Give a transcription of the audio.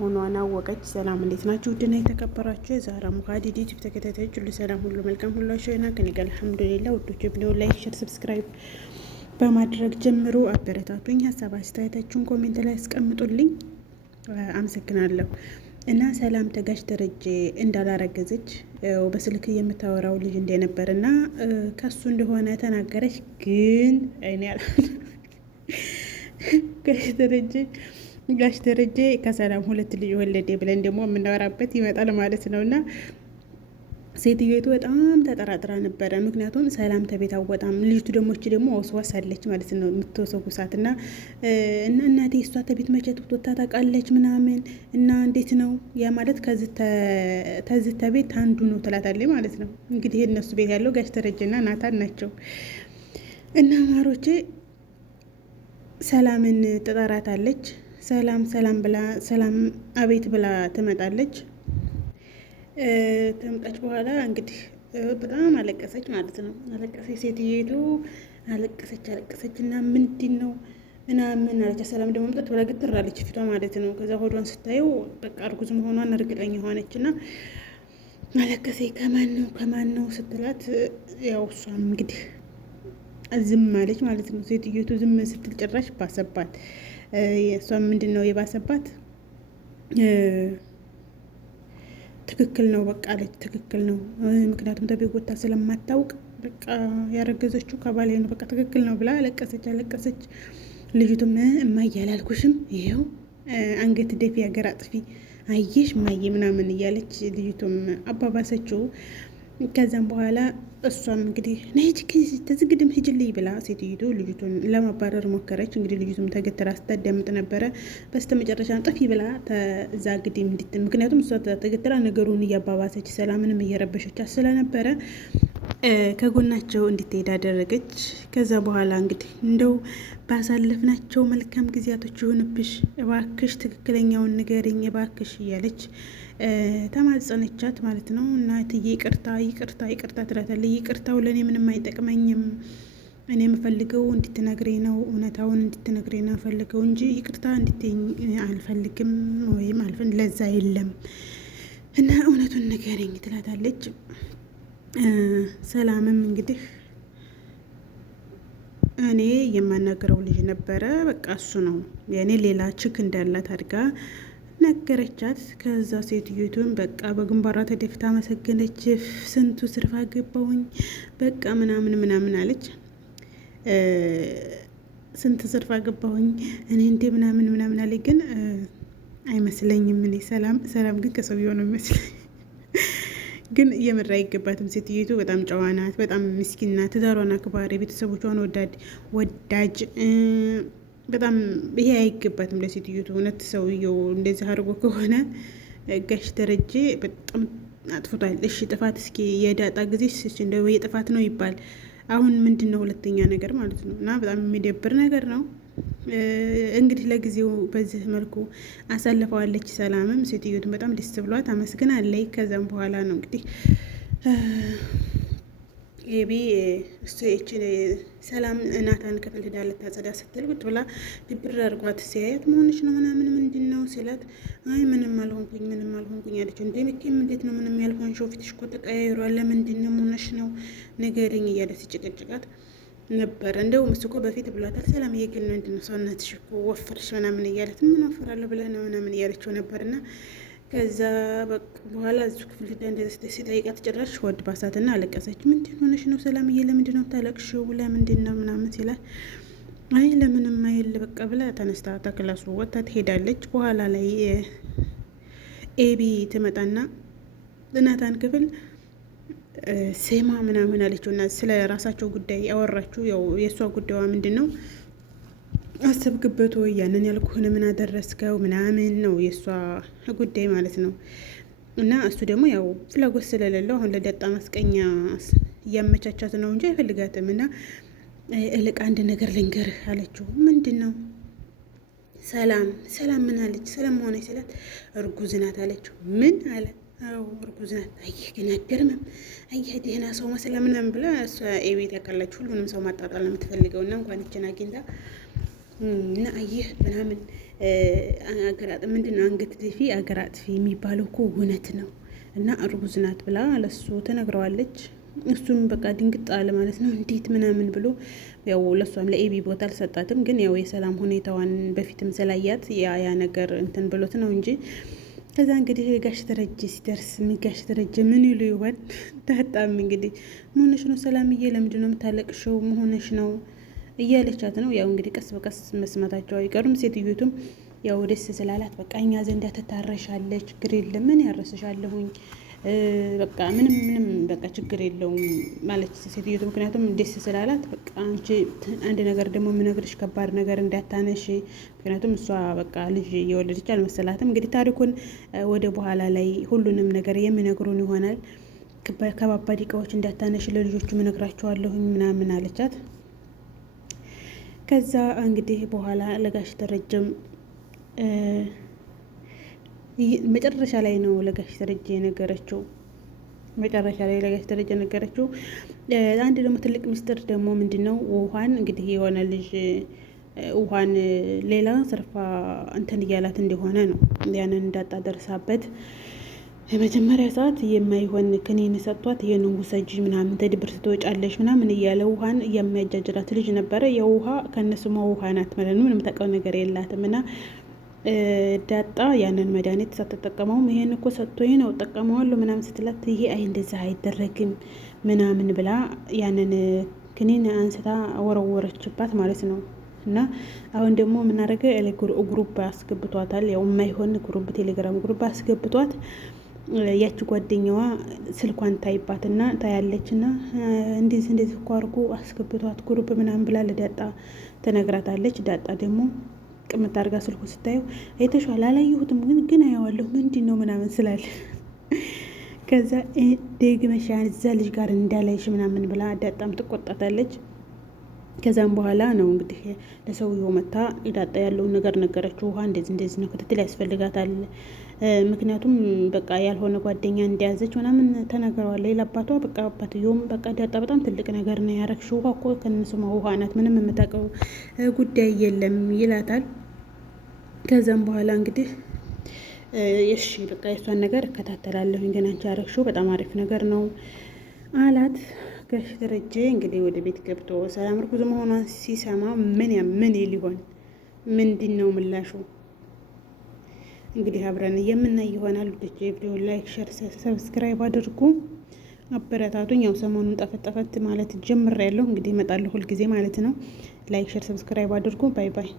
ሆኗን አወቀች። ሰላም እንዴት ናችሁ? ውድና የተከበራችሁ የዛራ ሙካዲድ ዩቲዩብ ተከታታዮች ሁሉ ሰላም ሁሉ መልካም ሁሉ አሸይና ከኔ ጋር አልሐምዱሊላህ። ውዶች ቪዲዮ ላይክ፣ ሼር፣ ሰብስክራይብ በማድረግ ጀምሩ። አበረታቱኝ። ሀሳብ አስተያየታችሁን ኮሜንት ላይ አስቀምጡልኝ። አመሰግናለሁ። እና ሰላም ተጋሽ ደረጀ እንዳላረገዘች በስልክ የምታወራው ልጅ እንደነበር እና ከሱ እንደሆነ ተናገረች። ግን እኔ ጋሽ ደረጀ ከሰላም 2 ልጅ ወለደ ብለን ደግሞ የምናወራበት ይመጣል ማለት ነው። እና ሴትዮቱ በጣም ተጠራጥራ ነበረ። ምክንያቱም ሰላም ተቤት አወጣም፣ ልጅቱ ደግሞ ወስዋስ አለች ማለት ነው፣ የምትወሰጉሳት እና እናቴ እሷ ተቤት መቼ ትወጣ ታውቃለች ምናምን እና እንዴት ነው ያ ማለት ከዚህ ተቤት አንዱ ነው ትላታለች ማለት ነው። እንግዲህ እነሱ ቤት ያለው ጋሽ ደረጀና ናታን ናቸው። እና ማሮቼ ሰላምን ትጠራታለች። ሰላም አቤት ብላ ትመጣለች። ተመጣች በኋላ እንግዲህ በጣም አለቀሰች ማለት ነው። አለቀሰች፣ ሴትዮቱ አለቀሰች እና ምንድን ነው ምናምን አለች። ሰላም ደግሞ መጣች ብላ ግትር አለች ፊቷ ማለት ነው። ከዛ ሆዷን ስታየው በቃ እርጉዝ መሆኗን እርግጠኛ ሆነች እና አለቀሰች። ከማን ነው ስትላት ያው እሷም እንግዲህ ዝም አለች ማለት ነው። ሴትዮቱ ዝም ስትል ጭራሽ ባሰባት። እሷም ምንድን ነው የባሰባት? ትክክል ነው በቃ አለች። ትክክል ነው ምክንያቱም ተቤት ወጥታ ስለማታውቅ በቃ ያረገዘችው ከባሌ ነው፣ በቃ ትክክል ነው ብላ አለቀሰች። ልጅቱም እማዬ አላልኩሽም? ይኸው አንገት ደፊ ሀገር አጥፊ አየሽ እማዬ ምናምን እያለች ልጅቱም አባባሰችው። ከዛም በኋላ እሷም እንግዲህ ነጅ ተዝግድም ሂጅልኝ ብላ ሴትዮቱ ልጅቱን ለማባረር ሞከረች። እንግዲህ ልጅቱም ተገትራ ስታዳምጥ ነበረ። በስተመጨረሻ ጥፊ ብላ ተዛ ግድም ምክንያቱም እሷ ተገትራ ነገሩን እያባባሰች ሰላምንም እየረበሸቻት ስለነበረ ከጎናቸው እንድትሄድ አደረገች። ከዛ በኋላ እንግዲህ እንደው ባሳለፍናቸው መልካም ጊዜያቶች ይሁንብሽ እባክሽ፣ ትክክለኛውን ንገሪኝ እባክሽ እያለች ተማጸነቻት ማለት ነው። እናትዬ ይቅርታ ትላታለች። ይቅርታው ለእኔ ምንም አይጠቅመኝም፣ እኔ የምፈልገው እንድትነግረኝ ነው፣ እውነታውን እንድትነግረኝ ነው ፈልገው እንጂ ይቅርታ እንድትይኝ አልፈልግም፣ ወይም ለዛ የለም እና እውነቱን ንገረኝ ትላታለች። ሰላምም እንግዲህ እኔ የማናገረው ልጅ ነበረ፣ በቃ እሱ ነው የእኔ ሌላ ችክ እንዳላት አድጋ ነገረቻት። ከዛ ሴትዮቱን በቃ በግንባሯ ተደፍታ መሰገነች። ስንቱ ስርፋ ገባውኝ በቃ ምናምን አለች። ስንት ስርፋ ገባሁኝ እኔ እንዴ ምናምን አለች። ግን አይመስለኝም እኔ ሰላም ግን ከሰውየው ነው የሚመስለኝ። ግን የምር አይገባትም። ሴትዮቱ በጣም ጨዋ ናት፣ በጣም ምስኪን ናት፣ ትዳሯን አክባሪ፣ ቤተሰቦቿን ወዳጅ በጣም ይሄ አይገባትም ለሴትዮቱ። እውነት ሰውየው እንደዚህ አድርጎ ከሆነ ጋሽ ደረጀ በጣም አጥፍቷል። እሺ ጥፋት እስኪ የዳጣ ጊዜ እንደው የጥፋት ነው ይባል። አሁን ምንድን ነው ሁለተኛ ነገር ማለት ነው። እና በጣም የሚደብር ነገር ነው። እንግዲህ ለጊዜው በዚህ መልኩ አሳልፈዋለች። ሰላምም ሴትዮቱን በጣም ደስ ብሏት አመስግናለች። ከዛም በኋላ ነው እንግዲህ ኤቢ ሰላም ናታን ክፍል ሄዳ ልታጸዳ ስትል ቁጭ ብላ ድብር አድርጓት ሲያያት መሆንሽ ነው ምናምን ምንድን ነው ሲላት፣ አይ ምንም አልሆንኩኝ አለችው። እንደ ሚኪም እንዴት ነው ምንም ያልሆንሽው? ፊትሽ እኮ ተቀያይሯል፣ ለምንድን ነው መሆንሽ ነው ንገሪኝ እያለ ሲጭቅጭቃት ነበረ። እንደውም እሱ እኮ በፊት ብሏታል። ሰላምዬ ግን ምንድን ነው ሰውነትሽ እኮ ወፈርሽ ምናምን እያለት ምን ወፈራለሁ ብለህ ነው ምናምን እያለችው ነበርና ከዛ በኋላ እሱ ክፍል ሄዳ እንደዚህ ሲጠይቃት ጭራሽ ወድ ባሳትና አለቀሰች። ምንድን ሆነሽ ነው ሰላምዬ? ለምንድን ነው ታለቅሽው? ለምንድን ነው ምናምን ሲላት፣ አይ ለምንም አይል በቃ ብላ ተነስታ ተክላሱ ወጥታ ትሄዳለች። በኋላ ላይ ኤቢ ትመጣና ናታን ክፍል ሴማ ምናምን አለችው እና ስለ ራሳቸው ጉዳይ ያወራችሁ። ያው የእሷ ጉዳዩዋ ምንድን ነው አሰብክበት ወይ ያንን ያልኩህን ምን አደረስከው ምናምን ነው የእሷ ጉዳይ ማለት ነው። እና እሱ ደግሞ ያው ፍላጎት ስለሌለው አሁን ለዳጣ ማስቀኛ እያመቻቻት ነው እንጂ አይፈልጋትም። እና እልቅ አንድ ነገር ልንገርህ አለችው። ምንድን ነው? ሰላም ምን አለች? ሰላም ሆነች ስላት እርጉዝ ናት አለችው። ምን አለ? አዎ እርጉዝ ናት። አየህ ግን አገርምም፣ አየህ ደህና ሰው መስላ ምናምን ብላ እሷ ኤቤት ያካላችሁ ሁሉንም ሰው ማጣጣል ነው የምትፈልገው። እና እንኳን ይችን አግኝታ እና አየህ ምናምን ምንድን ነው አንገት ደፊ አገር አጥፊ የሚባለው እኮ እውነት ነው። እና እርጉዝ ናት ብላ ለሱ ተነግረዋለች። እሱም በቃ ድንግጥ አለ ማለት ነው። እንዴት ምናምን ብሎ ያው ለሷም ለኤቢ ቦታ አልሰጣትም። ግን ያው የሰላም ሁኔታዋን በፊትም ስላያት ያ ነገር እንትን ብሎት ነው እንጂ ከዛ እንግዲህ ጋሽ ደረጀ ሲደርስ ጋሽ ደረጀ ምን ይሉ ይሆን? በጣም እንግዲህ መሆነሽ ነው ሰላምዬ፣ ለምንድን ነው የምታለቅሽው? መሆነሽ ነው እያለቻት ነው። ያው እንግዲህ ቀስ በቀስ መስማታቸው አይቀሩም። ሴትዮቱም ያው ደስ ስላላት በቃ እኛ ዘንዳ ትታረሻለች፣ ችግር የለም ምን ያረስሻለሁኝ፣ በቃ ምንም በቃ ችግር የለውም ማለት ሴትዮቱ። ምክንያቱም ደስ ስላላት በቃ አንቺ አንድ ነገር ደግሞ የምነግርሽ ከባድ ነገር እንዳታነሽ፣ ምክንያቱም እሷ በቃ ልጅ እየወለደች አልመሰላትም። እንግዲህ ታሪኩን ወደ በኋላ ላይ ሁሉንም ነገር የሚነግሩን ይሆናል። ከባባድ እቃዎች እንዳታነሽ ለልጆቹ እነግራቸዋለሁኝ ምናምን አለቻት። ከዛ እንግዲህ በኋላ ለጋሽ ደረጀም መጨረሻ ላይ ነው ለጋሽ ደረጀ የነገረችው። አንድ ደግሞ ትልቅ ሚስጥር ደግሞ ምንድን ነው ውሃን እንግዲህ የሆነ ልጅ ውሃን ሌላ ሰርፋ እንትን እያላት እንደሆነ ነው። ያንን እንዳጣ ደርሳበት የመጀመሪያ ሰዓት የማይሆን ክኒን ሰጥቷት ይሄንን ውሰጂ ምናምን ተድብር ትወጫለሽ ምናምን እያለ ውሃን የሚያጃጅራት ልጅ ነበረ። የውሃ ከነስሟ ውሃ ናት ማለት ነው። ምንም ታውቀው ነገር የላትም። እና ዳጣ ያንን መድኃኒት ሳትጠቀመውም ይሄን እኮ ሰጥቶኝ ነው ጠቀመዋለሁ ምናምን ስትላት ይሄ እንደዛ አይደረግም ምናምን ብላ ያንን ክኒን አንስታ ወረወረችባት ማለት ነው። እና አሁን ደግሞ የምናደርገ ግሩፕ አስገብቷታል። ያው የማይሆን ግሩፕ ቴሌግራም ግሩፕ አስገብቷት ያቺ ጓደኛዋ ስልኳን ታይባትና ታያለችና እንደዚህ እኮ አድርጎ አስገብቷት ግሩፕ ምናምን ብላ ለዳጣ ትነግራታለች። ዳጣ ደግሞ ቅምት አድርጋ ስልኩ ስታየው አይተሽዋል? አላየሁትም ግን አየዋለሁ ምንድን ነው ምናምን ስላለ ከዛ ደግመሻን እዛ ልጅ ጋር እንዳላይሽ ምናምን ብላ ዳጣም ትቆጣታለች። ከዛም በኋላ ነው እንግዲህ ለሰውየው መታ ዳጣ ያለውን ነገር ነገረችው። ውሃ እንደዚህ ነው፣ ክትትል ያስፈልጋታል። ምክንያቱም በቃ ያልሆነ ጓደኛ እንደያዘች ምናምን ተነግረዋል ለአባቷ። በቃ አባትየውም በቃ ዳጣ በጣም ትልቅ ነገር ነው ያረግሽው፣ ውሃ እኮ ከነስሟ ውሃ ናት፣ ምንም የምታውቀው ጉዳይ የለም ይላታል። ከዛም በኋላ እንግዲህ እሺ በቃ የሷን ነገር እከታተላለሁ፣ ግን አንቺ ያረግሽው በጣም አሪፍ ነገር ነው አላት። ጋሽ ደረጀ እንግዲህ ወደ ቤት ገብቶ ሰላም እርጉዝ መሆኗን ሲሰማ ምን ሊሆን ምንድን ነው ምላሹ? እንግዲህ አብረን የምናይ ይሆናል። ልጆች ቪዲዮ ላይክ፣ ሼር፣ ሰብስክራይብ አድርጉ፣ አበረታቱኝ። ያው ሰሞኑን ጠፈት ማለት ጀምሬያለሁ። እንግዲህ እመጣለሁ ሁልጊዜ ማለት ነው። ላይክ፣ ሼር፣ ሰብስክራይብ አድርጉ። ባይ ባይ።